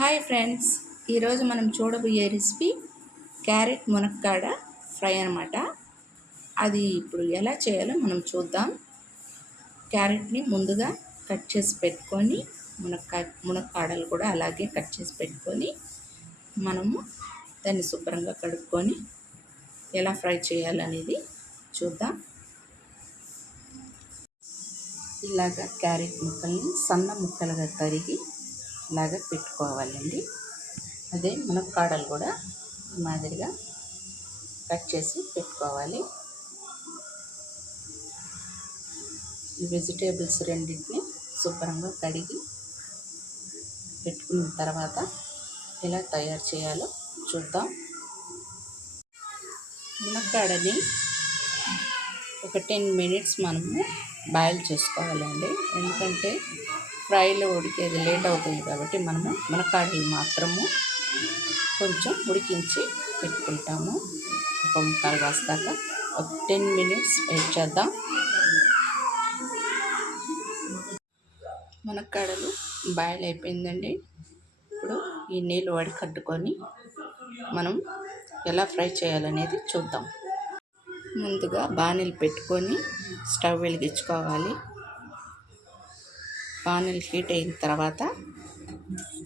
Hi friends, ఈరోజు మనం చూడబోయే రెసిపీ క్యారెట్ మునక్కాడ ఫ్రై అనమాట. అది ఇప్పుడు ఎలా చేయాలో మనం చూద్దాం. క్యారెట్ని ముందుగా కట్ చేసి పెట్టుకొని మునక్కాడలు కూడా అలాగే కట్ చేసి పెట్టుకొని మనము దాన్ని శుభ్రంగా కడుక్కొని ఎలా ఫ్రై చేయాలనేది చూద్దాం. ఇలాగా క్యారెట్ ముక్కల్ని సన్న ముక్కలుగా తరిగి ఇలాగా పెట్టుకోవాలండి. అదే మునక్కాడలు కూడా ఈ మాదిరిగా కట్ చేసి పెట్టుకోవాలి. ఈ వెజిటేబుల్స్ రెండింటిని శుభ్రంగా కడిగి పెట్టుకున్న తర్వాత ఎలా తయారు చేయాలో చూద్దాం. మునక్కాడని ఒక 10 మినిట్స్ మనము బాయిల్ చేసుకోవాలండి. ఎందుకంటే ఫ్రైలో ఉడికేది లేట్ అవుతుంది కాబట్టి మనము మునక్కాడలు మాత్రము కొంచెం ఉడికించి పెట్టుకుంటాము. ఒక ముక్కలు వస్తాక ఒక 10 మినిట్స్ వెయిట్ చేద్దాం. మునక్కాడలు బాయిల్ అయిపోయిందండి. ఇప్పుడు ఈ నీళ్ళు వడికట్టుకొని మనం ఎలా ఫ్రై చేయాలనేది చూద్దాం. ముందుగా బాణీలు పెట్టుకొని స్టవ్ వెలిగించుకోవాలి. బాణీలు హీట్ అయిన తర్వాత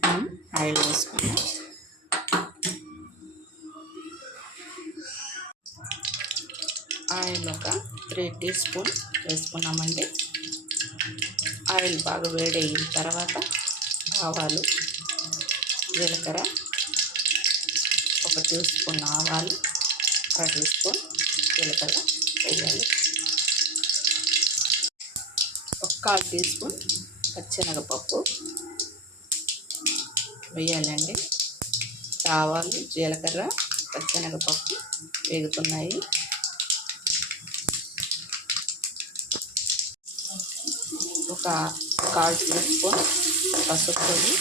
మనం ఆయిల్ వేసుకుందాం. ఆయిల్ ఒక 3 టీ స్పూన్ వేసుకున్నామండి. ఆయిల్ బాగా వేడయిన తర్వాత ఆవాలు, జీలకర్ర, ఒక 2 స్పూన్ ఆవాలు, 1 టీ స్పూన్ జీలకర్ర వేయాలి. ఒక 1/4 టీ స్పూన్ పచ్చెనగపప్పు వేయాలండి. ఆవాలు, జీలకర్ర, పచ్చెనగపప్పు వేగుతున్నాయి. ఒక 1/4 టీ స్పూన్ పసుపు పొడి,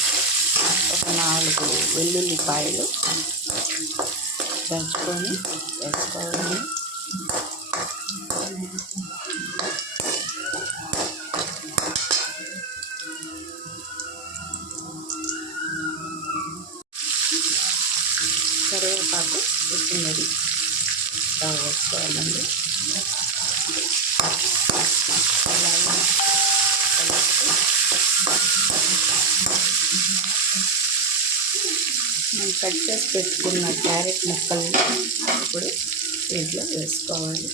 ఒక 4 వెల్లుల్లిపాయలు దంచుకొని వేసుకోవాలి. కరివేపాకు కొత్తిమీర వేసుకోవాలండి. అలాగే మనం కట్ చేసి పెట్టుకున్న క్యారెట్ ముక్కల్ని ఇప్పుడు దీంట్లో వేసుకోవాలి.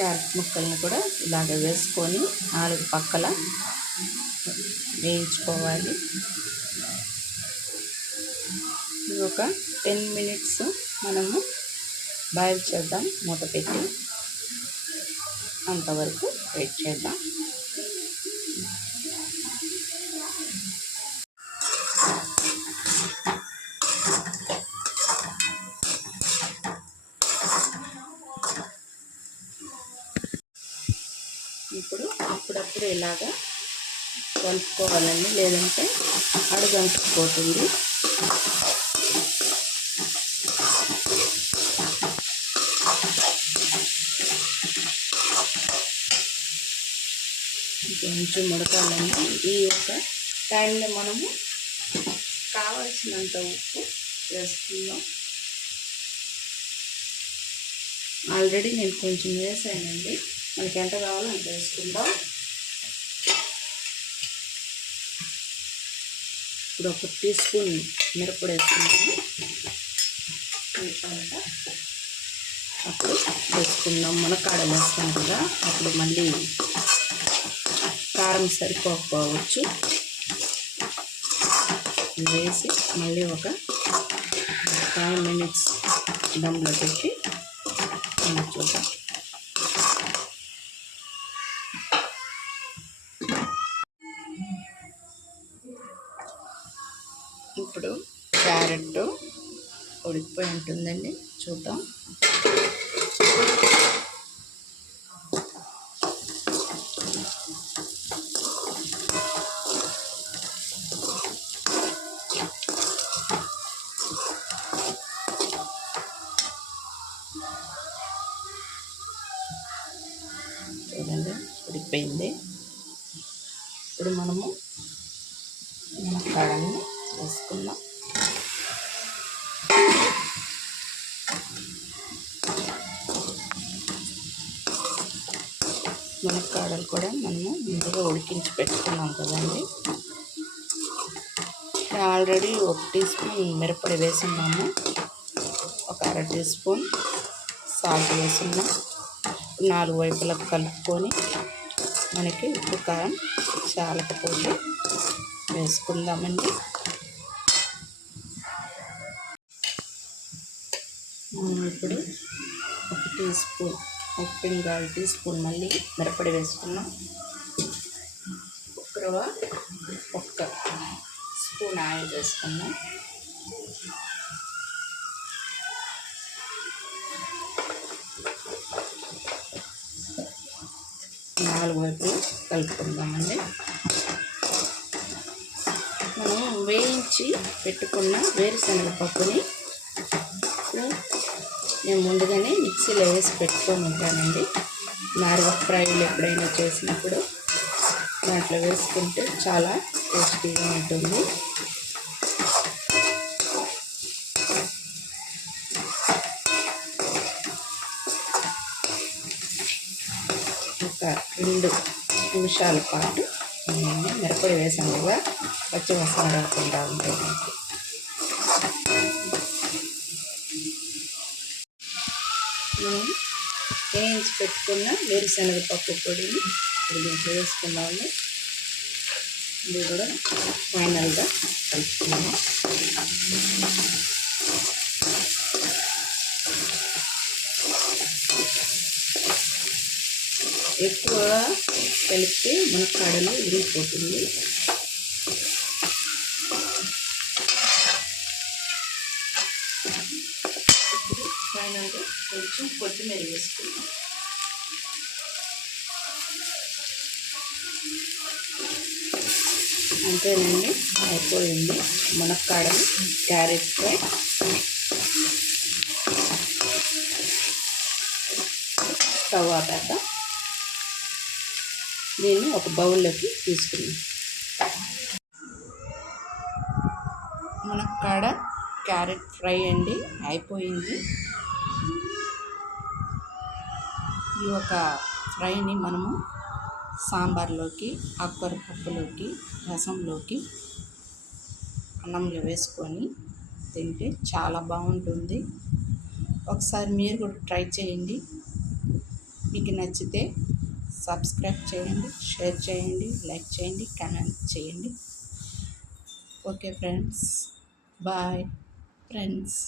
క్యారెట్ ముక్కల్ని కూడా ఇలాగ వేసుకొని 4 పక్కల వేయించుకోవాలి. ఇది ఒక 10 మినిట్స్ మనము బాయిల్ చేద్దాం. మూత పెట్టి అంతవరకు వెయిట్ చేద్దాం. ఇప్పుడు అప్పుడప్పుడు ఇలాగా కలుపుకోవాలండి, లేదంటే అడుగంటుకుపోతుంది. కొంచెం ఉడకాలండి. ఈ యొక్క టైంలో మనము కావాల్సినంత ఉప్పు వేసుకుందాం. ఆల్రెడీ నేను కొంచెం వేసానండి, మనకి ఎంత కావాలో అంత వేసుకుందాం. ఇప్పుడు ఒక 1 టీ స్పూన్ మిరప్పొడి వేసుకుందాము. అప్పుడు వేసుకుందాం. మునక్కాడలు వేస్తాం కదా, అప్పుడు మళ్ళీ కారం సరిపోకపోవచ్చు. వేసి మళ్ళీ ఒక 5 మినిట్స్ దమ్లో పెట్టి చూద్దాం. ఇప్పుడు క్యారెట్ ఉడికిపోయి ఉంటుందండి, చూద్దాం. చూడండి ఉడికిపోయింది. ఇప్పుడు మనము మునక్కాడని వేసుకుందాం. మునక్కాడలు కూడా మనము ముందుగా ఉడికించి పెట్టుకున్నాం కదండి. ఆల్రెడీ 1 టీ స్పూన్ మిరప్పొడి వేసున్నాము, ఒక 1/2 టీ స్పూన్ సాల్ట్ వేసున్నాం. 4 వైపులకు కలుపుకొని మనకి ఉప్పు కారం చాలకపోతే వేసుకుందామండి. ఇప్పుడు 1 టీ స్పూన్ ఉప్పు, 1/2 టీ స్పూన్ మళ్ళీ మిరప్పొడి వేసుకున్నాం. ఒక్క స్పూన్ ఆయిల్ వేసుకున్నాం. నాలుగు వైపులు కలుపుకుందామండి. మనం వేయించి పెట్టుకున్న వేరుశనగ పప్పుని నేను ముందుగానే మిక్సీలో వేసి పెట్టుకొని ఉంటానండి. నార్మల్ ఫ్రైలు ఎప్పుడైనా చేసినప్పుడు దాంట్లో వేసుకుంటే చాలా టేస్టీగా ఉంటుంది. ఒక 2 నిమిషాల పాటు మిరపొడి వేసాను కదా, పచ్చి వాసన రాకుండా ఉంటుంది. మనం వేయించి పెట్టుకున్న వేరుశనగ పప్పు పొడిని ఇప్పుడు దీంట్లో వేసుకున్నాము. ఇది కూడా ఫైనల్గా కలుపుకున్నాము. ఎక్కువగా కలిపితే మునక్కాడలు విరిగిపోతుంది. ఫైనల్గా కొంచెం కొత్తిమీర వేసుకుందాం. అంతేనండి, అయిపోయింది మునక్కాడలు క్యారెట్ ఫ్రై. స్టవ్ ఆపాక దీన్ని ఒక బౌల్లోకి తీసుకున్నాం. మునక్కాడ క్యారెట్ ఫ్రై అండి అయిపోయింది. ఈ ఒక ఫ్రైని మనము సాంబార్లోకి, ఆకుకూర పప్పులోకి, రసంలోకి, అన్నంలో వేసుకొని తింటే చాలా బాగుంటుంది. ఒకసారి మీరు కూడా ట్రై చేయండి. మీకు నచ్చితే సబ్స్క్రైబ్ చేయండి, షేర్ చేయండి, లైక్ చేయండి, కామెంట్ చేయండి. Okay friends, bye friends.